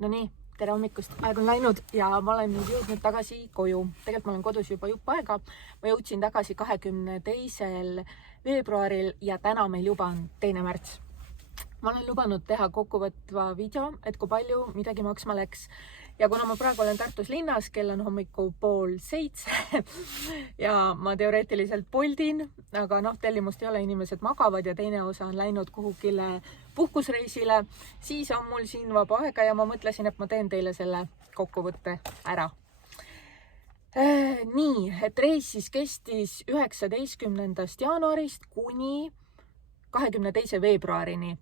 No nii, tere hommikust, aeg on läinud ja ma olen nüüd jõudnud tagasi koju. Tegelikult ma olen kodus juba jupp aega. Ma jõudsin tagasi 22. veebruaril ja täna meil juba on 2. märts. Ma olen lubanud teha kokkuvõtva video, et kui palju midagi maksma läks. Ja kuna ma praegu olen Tartus linnas, kell on hommiku 6:30 ja ma teoreetiliselt Boltin, aga tellimust ei ole, inimesed magavad ja teine osa on läinud kuhugile puhkusreisile, siis on mul siin vaba aega ja ma mõtlesin, et ma teen teile selle kokkuvõtte ära. Nii, et reis siis kestis 19. jaanuarist kuni 22. veebruarini.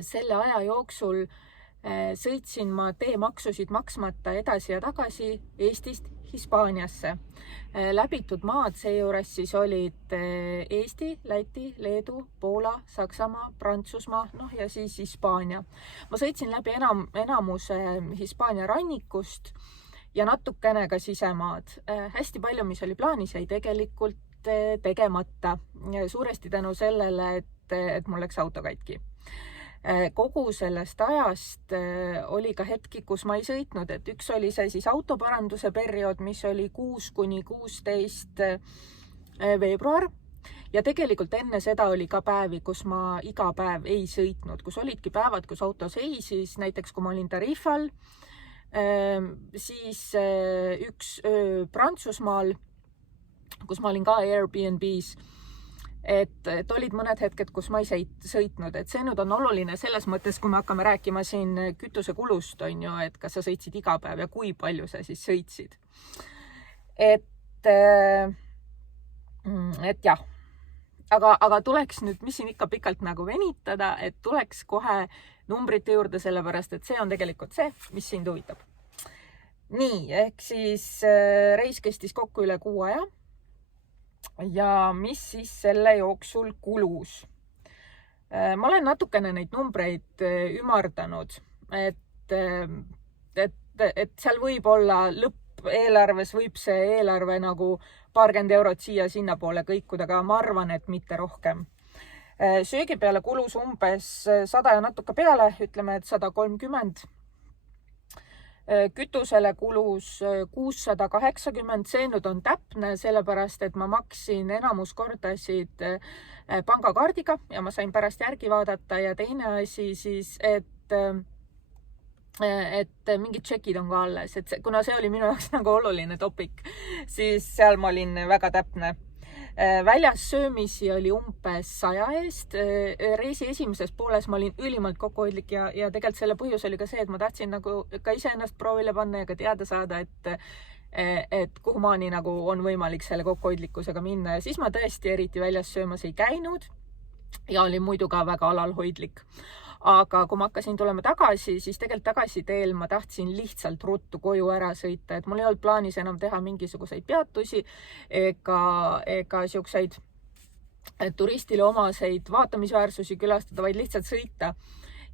Selle aja jooksul sõitsin ma teemaksusid maksmata edasi ja tagasi Eestist Hispaaniasse. Läbitud maad seejuures siis olid Eesti, Läti, Leedu, Poola, Saksamaa, Prantsusmaa, ja siis Hispaania. Ma sõitsin läbi enamuse Hispaania rannikust ja natukene ka sisemaad. Hästi palju, mis oli plaanis, jäi tegelikult tegemata. Suuresti tänu sellele, et mul läks auto katki. Kogu sellest ajast oli ka hetki, kus ma ei sõitnud, et üks oli see siis autoparanduse periood, mis oli 6 kuni 16 veebruar ja tegelikult enne seda oli ka päevi, kus ma iga päev ei sõitnud, kus olidki päevad, kus auto seisis, näiteks kui ma olin Tarifal, siis üks öö Prantsusmaal, kus ma olin ka Airbnb's. Et olid mõned hetked, kus ma ei sõitnud, et see nüüd on oluline selles mõttes, kui me hakkame rääkima siin kütusekulust, on ju, et kas sa sõitsid iga päev ja kui palju sa siis sõitsid. Et jah, aga tuleks nüüd, mis siin ikka pikalt nagu venitada, et tuleks kohe numbrite juurde, sellepärast, et see on tegelikult see, mis sind huvitab. Nii, ehk siis reis kestis kokku üle 6 aja. Ja mis siis selle jooksul kulus? Ma olen natukene neid numbreid ümardanud, et seal võib olla lõppeelarves, võib see eelarve nagu paarkümmend eurot siia sinna poole kõikuda, aga ma arvan, et mitte rohkem. Söögi peale kulus umbes 100 ja natuke peale, ütleme, et 130. Kütusele kulus 680, see nüüd on täpne, sellepärast, et ma maksin enamuskordasid pangakaardiga ja ma sain pärast järgi vaadata ja teine asi siis, et mingid tšekid on ka alles, et kuna see oli minu jaoks nagu oluline topik, siis seal ma olin väga täpne. Väljas söömisi oli umbes 100 eest. Reisi esimeses pooles ma olin ülimalt kokkuhoidlik ja tegelikult selle põhjus oli ka see, et ma tahtsin nagu ka iseennast proovile panna ja ka teada saada, et kuhu maani nagu on võimalik selle kokkuhoidlikkusega minna. Ja siis ma tõesti eriti väljas söömas ei käinud ja olin muidu ka väga alalhoidlik. Aga kui ma hakkasin tulema tagasi, siis tegelikult tagasiteel ma tahtsin lihtsalt ruttu koju ära sõita, et mul ei olnud plaanis enam teha mingisuguseid peatusi ega siukseid turistile omaseid vaatamisväärsusi külastada, vaid lihtsalt sõita.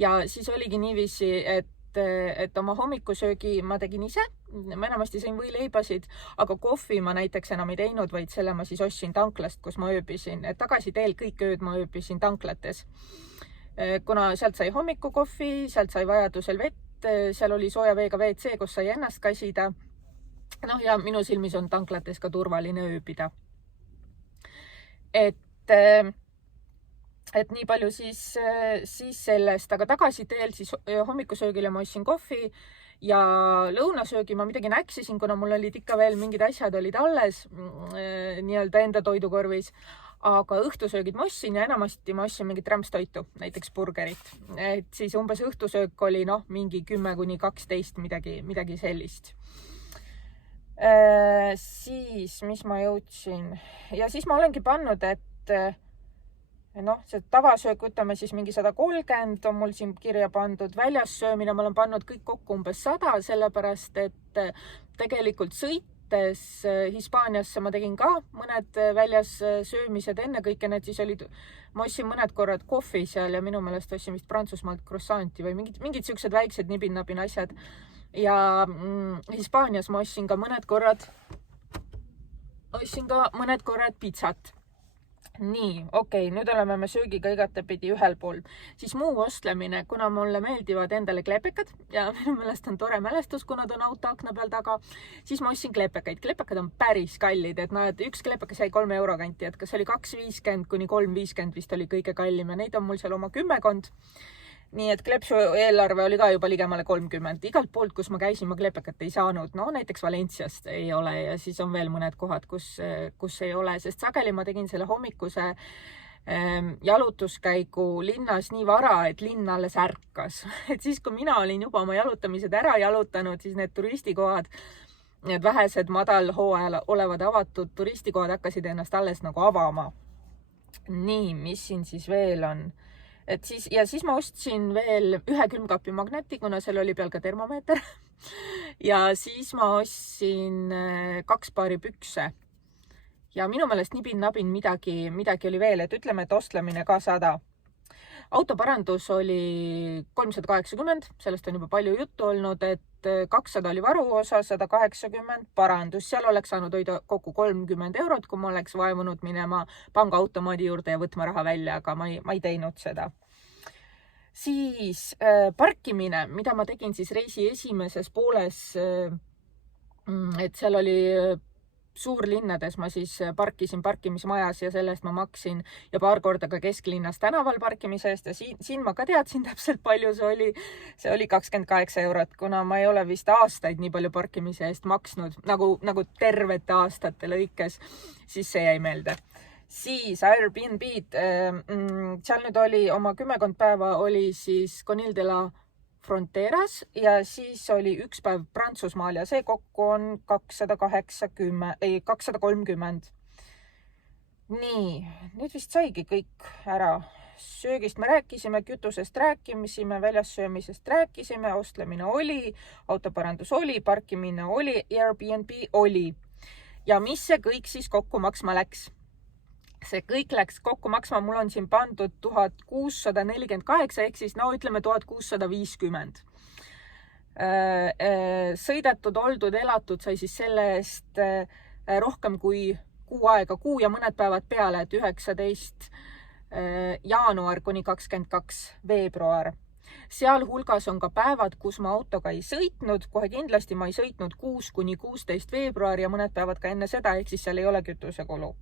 Ja siis oligi niiviisi, et oma hommikusöögi ma tegin ise, ma enamasti sõin võileibasid, aga kohvi ma näiteks enam ei teinud, vaid selle ma siis ostsin tanklast, kus ma ööbisin. Tagasiteel kõik ööd ma ööbisin tanklates. Kuna sealt sai hommikukohvi, sealt sai vajadusel vett, seal oli sooja veega WC, kus sai ennast kasida. Ja minu silmis on tanklates ka turvaline ööbida. Et nii palju siis sellest, aga tagasiteel siis hommikusöögile ma ostsin kohvi ja lõunasöögi ma midagi näksisin, kuna mul olid ikka veel mingid asjad olid alles nii-öelda enda toidukorvis. Aga õhtusöögid ma ostsin ja enamasti ma ostsin mingit rämpstoitu, näiteks burgerit. Et siis umbes õhtusöök oli mingi 10 kuni 12 midagi sellist. Siis, mis ma jõudsin? Ja siis ma olengi pannud, et see tavasöök, võtame siis mingi 130 on mul siin kirja pandud. Väljas söömine ma olen pannud kõik kokku umbes 100, sellepärast, et tegelikult Hispaaniasse ma tegin ka mõned väljas söömised, enne kõike need siis olid, ma ostsin mõned korrad kohvi seal ja minu meelest ostsin vist Prantsusmaalt croissanti või mingid siuksed väiksed nibin-nabin asjad. Ja Hispaanias ma ostsin ka mõned korrad pitsat. Nii, okei, nüüd oleme me söögiga igatepidi ühel pool. Siis muu ostlemine, kuna mulle meeldivad endale klepekad ja minu meelest on tore mälestus, kuna ta on auto akna peal taga, siis ma ostsin klepekaid. Klepekad on päris kallid, et üks klepekas jäi 3 euro kanti, et kas oli 2,50 kuni 3,50 vist oli kõige kallim ja neid on mul seal oma 10. Nii et klepsu eelarve oli ka juba ligemale 30. Igalt poolt, kus ma käisin, ma klepekat ei saanud. No näiteks Valenciast ei ole ja siis on veel mõned kohad, kus ei ole, sest sageli ma tegin selle hommikuse jalutuskäigu linnas nii vara, et linn alles ärkas. Et siis, kui mina olin juba oma jalutamised ära jalutanud, siis need turistikohad, need vähesed madalhooajal olevad avatud turistikohad hakkasid ennast alles nagu avama. Nii, mis siin siis veel on? Siis ma ostsin veel ühe külmkapi magneti, kuna seal oli peal ka termomeeter. Ja siis ma ostsin 2 paari pükse. Ja minu meelest nibin-nabin midagi oli veel, et ütleme, et ostlemine ka 100. Autoparandus oli 380, sellest on juba palju juttu olnud, et 200 oli varuosa, 180 parandus. Seal oleks saanud hoida kokku 30 eurot, kui ma oleks vaevunud minema pangaautomaadi juurde ja võtma raha välja, aga ma ei teinud seda. Siis parkimine, mida ma tegin siis reisi esimeses pooles, et seal oli suurlinnades ma siis parkisin parkimismajas ja sellest ma maksin ja paar korda ka kesklinnas tänaval parkimise eest ja siin ma ka teadsin täpselt palju see oli. See oli 28 eurot, kuna ma ei ole vist aastaid nii palju parkimise eest maksnud, nagu tervete aastate lõikes, siis see jäi meelde. Siis Airbnb-d, seal nüüd oli oma 10 päeva oli siis Conil de la Fronteras ja siis oli 1 päev Prantsusmaal ja see kokku on 230. Nii, nüüd vist saigi kõik ära. Söögist me rääkisime, kütusest rääkisime, väljassöömisest rääkisime, ostlemine oli, autoparandus oli, parkimine oli, Airbnb oli. Ja mis see kõik siis kokku maksma läks? See kõik läks kokku maksma, mul on siin pandud 1648, ehk siis ütleme 1650. Sõidetud, oldud, elatud sai siis selle eest rohkem kui kuu ja mõned päevad peale, et 19 jaanuar kuni 22 veebruar. Sealhulgas on ka päevad, kus ma autoga ei sõitnud, kohe kindlasti ma ei sõitnud 6 kuni 16 veebruar ja mõned päevad ka enne seda, ehk siis seal ei ole kütusekulu.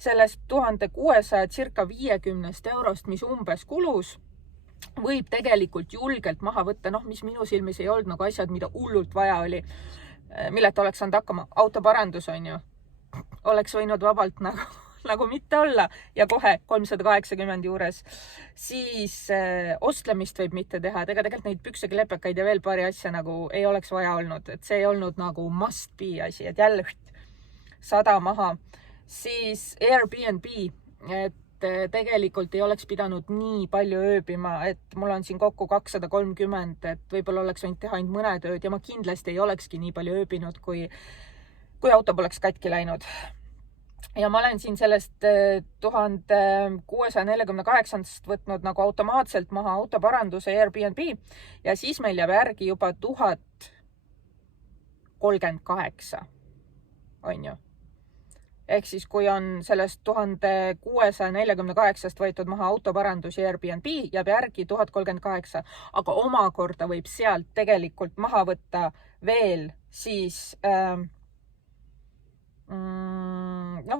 Sellest 1600 circa 50 eurost, mis umbes kulus, võib tegelikult julgelt maha võtta, mis minu silmis ei olnud nagu asjad, mida hullult vaja oli, milleta oleks saanud hakkama. Autoparandus on ju, oleks võinud vabalt nagu mitte olla ja kohe 380 juures. Siis ostlemist võib mitte teha, et ega tegelikult neid pükse, klepekaid ja veel paari asja nagu ei oleks vaja olnud, et see ei olnud nagu must be asi, et jälle 100 maha. Siis Airbnb, et tegelikult ei oleks pidanud nii palju ööbima, et mul on siin kokku 230, et võib-olla oleks võinud teha ainult mõned ööd ja ma kindlasti ei olekski nii palju ööbinud, kui auto poleks katki läinud. Ja ma olen siin sellest 1648 võtnud nagu automaatselt maha autoparanduse Airbnb ja siis meil jääb järgi juba 1038, on ju. Ehk siis, kui on sellest 1648 võetud maha autoparandus ja Airbnb, jääb järgi 1038, aga omakorda võib sealt tegelikult maha võtta veel siis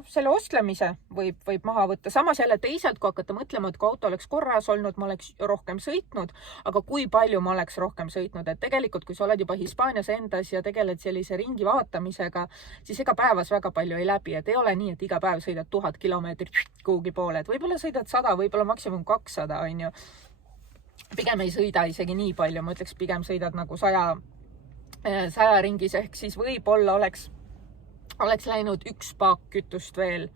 selle ostlemise võib maha võtta. Samas jälle teisalt, kui hakata mõtlema, et kui auto oleks korras olnud, ma oleks rohkem sõitnud, aga kui palju ma oleks rohkem sõitnud, et tegelikult, kui sa oled juba Hispaanias endas ja tegeled sellise ringi vaatamisega, siis ega päevas väga palju ei läbi, et ei ole nii, et iga päev sõidad 1000 kilomeetrit kuhugi poole, et võib-olla sõidad 100, võib-olla maksimum 200, on ju. Pigem ei sõida isegi nii palju, ma ütleks, pigem sõidad nagu 100 ringis, ehk siis võib-olla oleks läinud 1 paak kütust veel.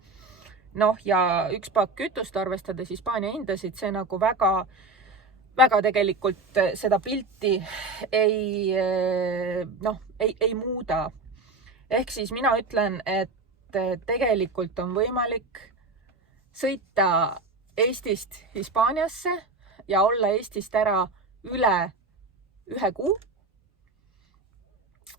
Ja 1 paak kütust arvestades Hispaania hindasid, see nagu väga tegelikult seda pilti ei muuda. Ehk siis mina ütlen, et tegelikult on võimalik sõita Eestist Hispaaniasse ja olla Eestist ära üle 1 kuu.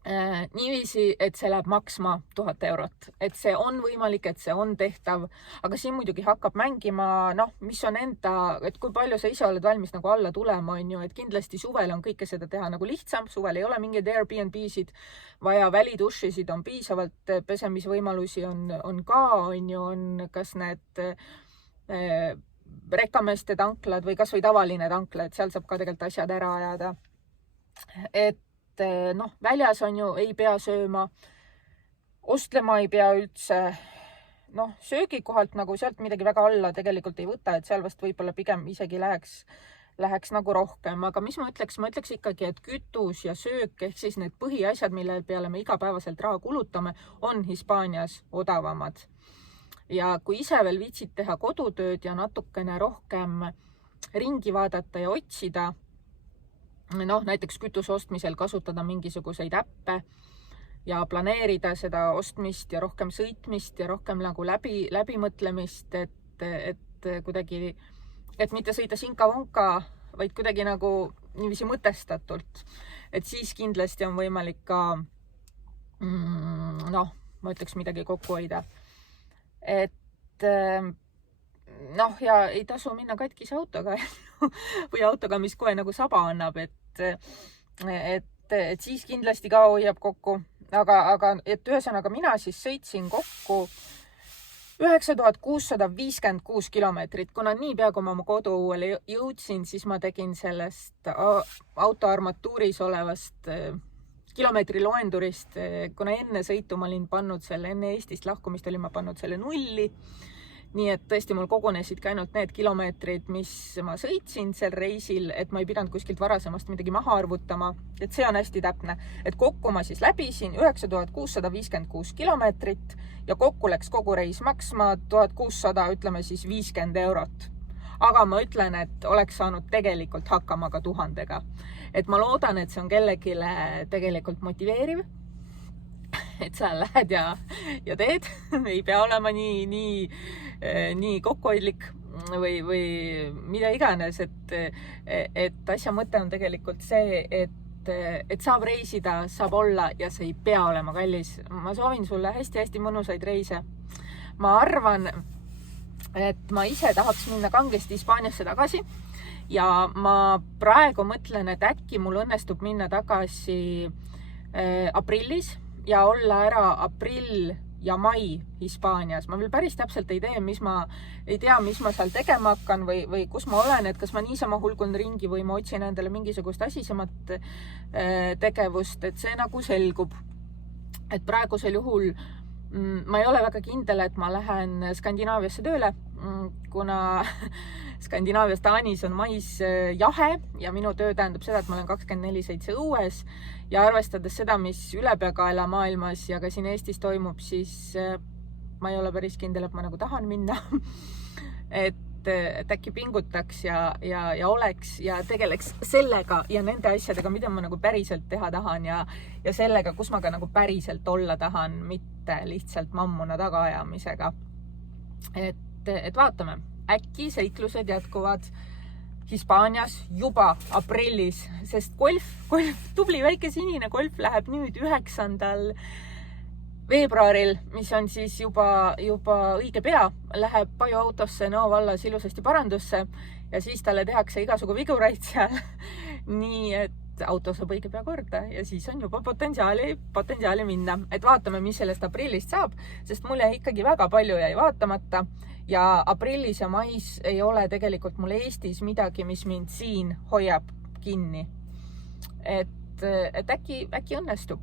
niiviisi, et see läheb maksma 1000 eurot, et see on võimalik, et see on tehtav, aga siin muidugi hakkab mängima, noh, mis on et kui palju sa ise oled valmis nagu alla tulema, on ju, et kindlasti suvel on kõike seda teha nagu lihtsam, suvel ei ole mingeid Airbnb-sid vaja, välidušisid on piisavalt, pesemisvõimalusi on ka, on ju, on kas need rekkameeste tanklad või kas või tavaline tankla, et seal saab ka tegelikult asjad ära ajada. Et noh, väljas on ju, ei pea sööma, ostlema ei pea üldse, noh, söögikohalt nagu sealt midagi väga alla tegelikult ei võta, et seal vast võib-olla pigem isegi läheks nagu rohkem, aga mis ma ütleks ikkagi, et kütus ja söök ehk siis need põhiasjad, mille peale me igapäevaselt raha kulutame, on Hispaanias odavamad. Ja kui ise veel viitsid teha kodutööd ja natukene rohkem ringi vaadata ja otsida, noh, näiteks kütuse ostmisel kasutada mingisuguseid äppe ja planeerida seda ostmist ja rohkem sõitmist ja rohkem nagu läbimõtlemist, et kuidagi, et mitte sõita sinka-vonka, vaid kuidagi nagu niiviisi mõtestatult. Et siis kindlasti on võimalik ka, noh, ma ütleks midagi kokku hoida. Et noh, ja ei tasu minna katkise autoga või autoga, mis kohe nagu saba annab, et siis kindlasti ka hoiab kokku. Aga et ühesõnaga mina siis sõitsin kokku 9656 kilomeetrit, kuna niipea kui ma oma koduõuele jõudsin, siis ma tegin sellest autoarmatuuris olevast kilomeetri loendurist, kuna enne sõitu ma olin pannud selle, enne Eestist lahkumist olin ma pannud selle 0. Nii et tõesti mul kogunesid ka ainult need kilomeetrid, mis ma sõitsin sel reisil, et ma ei pidanud kuskilt varasemast midagi maha arvutama. Et see on hästi täpne. Et kokku ma siis läbisin 9656 kilomeetrit ja kokku läks kogu reis maksma 1600, ütleme siis 50 eurot. Aga ma ütlen, et oleks saanud tegelikult hakkama ka 1000-ga. Et ma loodan, et see on kellegile tegelikult motiveeriv. Et sa lähed ja teed, ei pea olema nii kokkuhoidlik või mida iganes, et asja mõte on tegelikult see, et saab reisida, saab olla ja see ei pea olema kallis. Ma soovin sulle hästi-hästi mõnusaid reise. Ma arvan, et ma ise tahaks minna kangesti Hispaaniasse tagasi ja ma praegu mõtlen, et äkki mul õnnestub minna tagasi aprillis ja olla ära aprill ja mai Hispaanias. Ma veel päris täpselt ei tea, mis ma seal tegema hakkan või kus ma olen, et kas ma niisama hulgun ringi või ma otsin endale mingisugust asisemat tegevust, et see nagu selgub. Et praegusel juhul ma ei ole väga kindel, et ma lähen Skandinaaviasse tööle, kuna Skandinaavias Taanis on mais jahe ja minu töö tähendab seda, et ma olen 24/7 õues ja arvestades seda, mis ülepeakaela maailmas ja ka siin Eestis toimub, siis ma ei ole päris kindel, et ma nagu tahan minna. et äkki pingutaks ja oleks ja tegeleks sellega ja nende asjadega, mida ma nagu päriselt teha tahan ja sellega, kus ma ka nagu päriselt olla tahan, mitte lihtsalt mammuna tagaajamisega. Et vaatame, äkki seiklused jätkuvad Hispaanias juba aprillis, sest golf, tubli väike sinine golf läheb nüüd 9. veebruaril, mis on siis juba õige pea, läheb Paju autosse Nõo vallas ilusasti parandusse ja siis talle tehakse igasugu vigureid seal. Nii et auto saab õige pea korda ja siis on juba potentsiaali minna. Et vaatame, mis sellest aprillist saab, sest mul jäi ikkagi väga palju jäi vaatamata ja aprillis ja mais ei ole tegelikult mul Eestis midagi, mis mind siin hoiab kinni. Et äkki õnnestub.